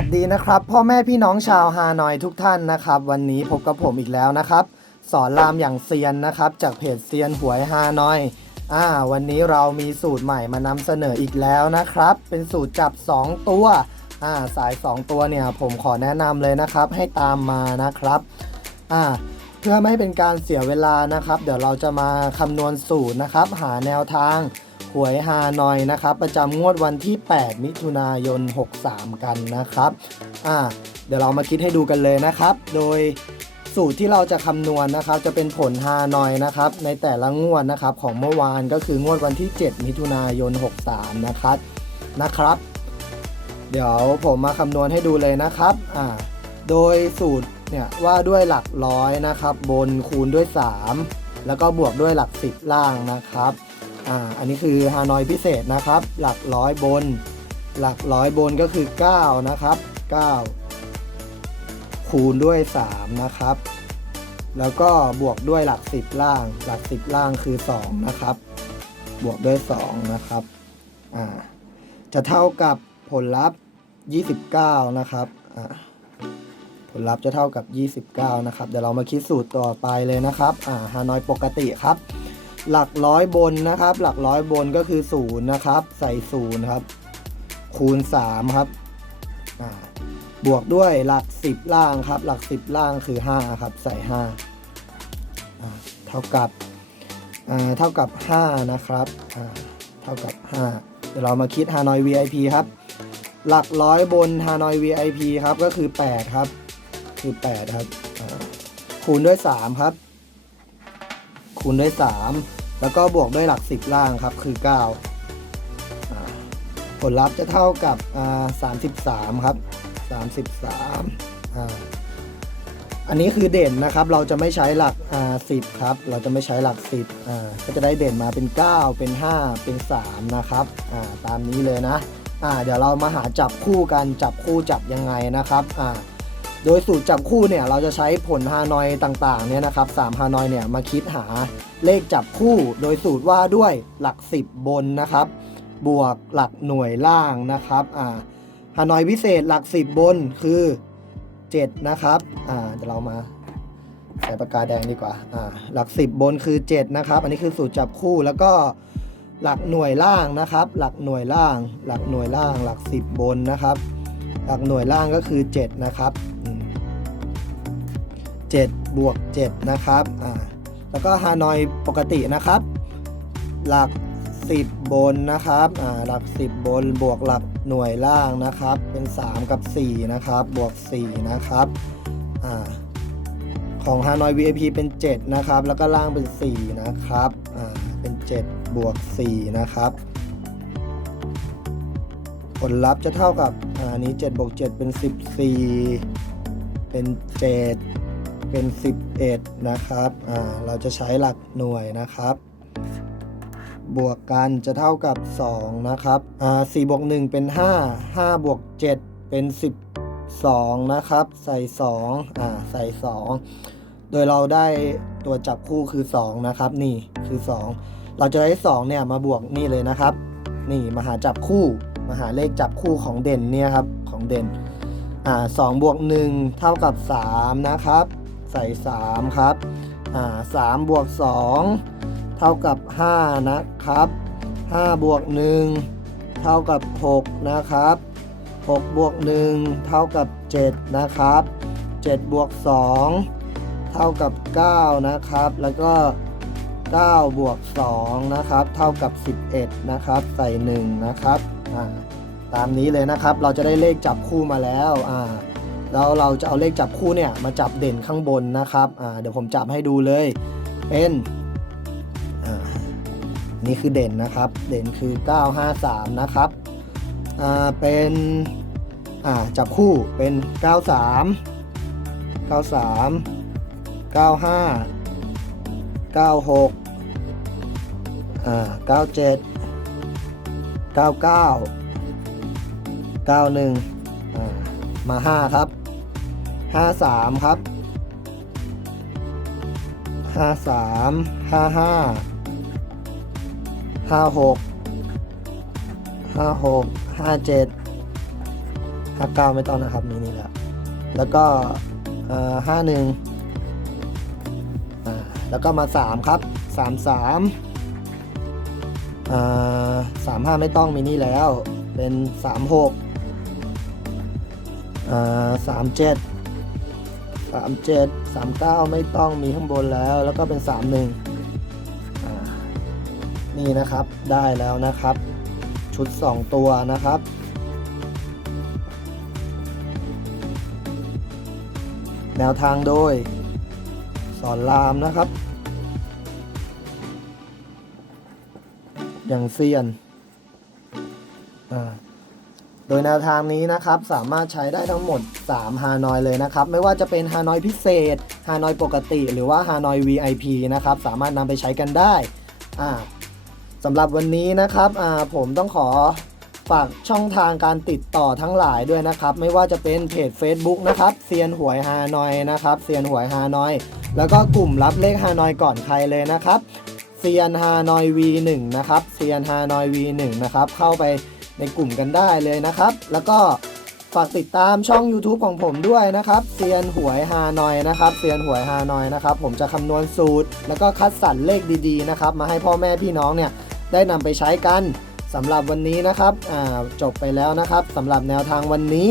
วัสดีนะครับ พ่อแม่พี่น้องชาวฮานอยทุกท่านนะครับ วันนี้พบกับผมอีกแล้วนะครับ สอนรามอย่างเซียนนะครับ จากเพจเซียนหวยฮานอยอ่าวันนี้เรามีสูตรใหม่มานำเสนออีกแล้วนะครับ เป็นสูตรจับ 2 ตัวอ่าสาย 2 ตัวเนี่ยผมขอแนะนำเลยนะครับ ให้ตามมานะครับอ่าเพื่อไม่ให้เป็นการเสียเวลานะครับ เดี๋ยวเราจะมาคำนวณสูตรนะครับ หาแนวทาง หวยฮานอยนะครับ ประจำงวดวันที่ 8 มิถุนายน 63 กันนะครับอ่าเดี๋ยวเรามาคิดให้ดูกันเลยนะครับ โดยสูตรที่เราจะคำนวณนะครับ จะเป็นผลฮานอยนะครับ ในแต่ละงวดนะครับ ของเมื่อวานก็คืองวดวันที่ 7 มิถุนายน 63 นะครับนะครับ เดี๋ยวผมมาคำนวณให้ดูเลยนะครับอ่าโดยสูตรเนี่ยว่าด้วยหลักร้อยนะครับ บนคูณด้วย 3 แล้วก็บวกด้วยหลัก 10 ล่างนะครับอ่าอันนี้คือฮานอยพิเศษนะครับ หลักร้อยบน หลักร้อยบนก็คือ 9 นะครับ 9 คูณด้วย 3 นะครับ แล้วก็บวกด้วยหลัก 10 ล่าง หลัก 10 ล่างคือ 2 นะครับ บวกด้วย 2 นะครับอ่าจะเท่ากับผลลัพธ์ 29 นะครับอ่า ลลัพธ์จะเท่ากับ 29 นะครับ เดี๋ยวเรามาคิดสูตรต่อไปเลยนะครับ อ่าฮานอยปกติครับ หลักร้อยบนนะครับ หลักร้อยบนก็คือศูนย์นะครับ ใส่ศูนย์ครับ คูณ 3 ครับ อ่า บวกด้วยหลัก 10 ล่างครับ หลัก 10 ล่างคือ 5 ครับ ใส่ 5 อ่า เท่ากับ อ่า เท่ากับ 5 นะครับ อ่า เท่ากับ 5 เดี๋ยวเรามาคิดฮานอย VIP ครับ หลักร้อยบนฮานอย VIP ครับ ก็คือ 8 ครับ คือ8ครับคูณด้วย3ครับ คูณด้วย3แล้วก็บวกด้วยหลัก10ล่างครับ คือ9อ่าผลลัพธ์จะเท่ากับอ่า33ครับ33อ่าอันนี้คือเด่นนะครับ เราจะไม่ใช้หลักอ่า10ครับ เราจะไม่ใช้หลัก10อ่าก็จะได้เด่นมาเป็น 9 เป็น 5 เป็น 3 นะครับตามนี้เลยนะเดี๋ยวเรามาหาจับคู่กัน จับคู่จับยังไงนะครับ โดยสูตรจับคู่เนี่ยเราจะใช้ผลฮานอยต่างๆเนี่ยนะครับ3ฮานอยเนี่ยมาคิดหาเลขจับคู่ โดยสูตรว่าด้วยหลัก 10 บนนะครับ บวกหลักหน่วยล่างนะครับอ่าฮานอยพิเศษหลัก 10 บนคือ 7 นะครับอ่าเดี๋ยวเรามาใส่ปากกาแดงดีกว่าอ่า หลัก 10 บนคือ 7 นะครับ อันนี้คือสูตรจับคู่แล้วก็หลักหน่วยล่างนะครับ หลักหน่วยล่าง หลักหน่วยล่าง หลัก 10 บนนะครับ หลักหน่วยล่างก็คือ 7 นะครับ 7 บวก 7 นะครับ อ่า แล้วก็ฮานอยปกตินะครับ หลัก 10 บนนะครับ อ่า หลัก 10 บน บวกหลักหน่วยล่างนะครับ เป็น 3 กับ 4 นะครับ บวก 4 นะครับ อ่า ของฮานอย VIP เป็น 7 นะครับ แล้วก็ล่างเป็น 4 นะครับ อ่า เป็น 7 บวก 4 นะครับ ผลลัพธ์จะเท่ากับ อันนี้7บวก7เป็น 14 เป็น 7 เป็น 11 นะครับอ่าเราจะใช้หลักหน่วยนะครับ บวกกันจะเท่ากับ 2 นะครับอ่า4บวก 1 เป็น 5 5 บวก 7 เป็น 12 นะครับ ใส่ 2 อ่า ใส่ 2 โดยเราได้ตัวจับคู่คือ 2 นะครับ นี่คือ 2 เราจะให้2เนี่ยมาบวกนี่เลยนะครับ นี่มาหาจับคู่มาหาเลขจับคู่ของเด่นเนี่ยครับของเด่นอ่าสองบวกหนึ่งเท่ากับ 3 นะครับ ใส่ 3 ครับอ่าสามบวก2เท่ากับ 5 นะครับ5บวก1เท่ากับ 6 นะครับ6บวก1เท่ากับ 7 นะครับ7บวก2เท่ากับ 9 นะครับ แล้วก็9บวก2นะครับ เท่ากับ 11 นะครับ ใส่ 1 นะครับ ตามนี้เลยนะครับ เราจะได้เลขจับคู่มาแล้ว อ่า แล้วเราจะเอาเลขจับคู่เนี่ยมาจับเด่นข้างบนนะครับเดี๋ยวผมจับให้ดูเลย เป็นอ่านี่คือเด่นนะครับ เด่นคือ 953 นะครับอ่าเป็นอ่าจับคู่เป็น 93 93 95 96อ่า97 99 91อ่ามา 5 ครับ 53ครับ53 55 56 56 57ห้าเก้าไม่ต้องนะครับมีนี่แหละแล้วก็ห้าหนึ่งแล้วก็มาสามครับสามสามสามห้าไม่ต้องมีนี่แล้วเป็นสามหกสามเจ็ด สามเจ็ดสามเก้าไม่ต้องมีข้างบนแล้ว แล้วก็เป็นสามหนึ่งนี่นะครับได้แล้วนะครับ ชุด 2 ตัวนะครับ แนวทางโดย สอนรามนะครับ อย่างเซียน โดยแนวทางนี้นะครับสามารถใช้ได้ทั้งหมด 3 ฮานอยเลยนะครับ ไม่ว่าจะเป็นฮานอยพิเศษ ฮานอยปกติ หรือว่าฮานอย VIP นะครับ สามารถนำไปใช้กันได้อ่าสำหรับวันนี้นะครับอ่าผมต้องขอฝากช่องทางการติดต่อทั้งหลายด้วยนะครับ ไม่ว่าจะเป็นเพจ Facebook นะครับเซียนหวยฮานอยนะครับเซียนหวยฮานอย แล้วก็กลุ่มรับเลขฮานอยก่อนใครเลยนะครับเซียนฮานอย V1 นะครับเซียนฮานอย V1 นะครับเข้าไป ในกลุ่มกันได้เลยนะครับ แล้วก็ฝากติดตามช่อง YouTube ของผมด้วยนะครับเซียนหวยฮานอยนะครับเซียนหวยฮานอยนะครับ ผมจะคำนวณสูตร แล้วก็คัดสรรเลขดีๆนะครับ มาให้พ่อแม่พี่น้องเนี่ยได้นำไปใช้กันสำหรับวันนี้นะครับอ่าจบไปแล้วนะครับสำหรับแนวทางวันนี้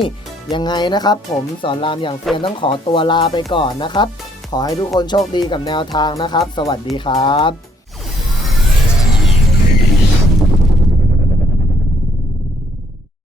ยังไงนะครับ ผมสอนรามอย่างเซียนต้องขอตัวลาไปก่อนนะครับ ขอให้ทุกคนโชคดีกับแนวทางนะครับ สวัสดีครับ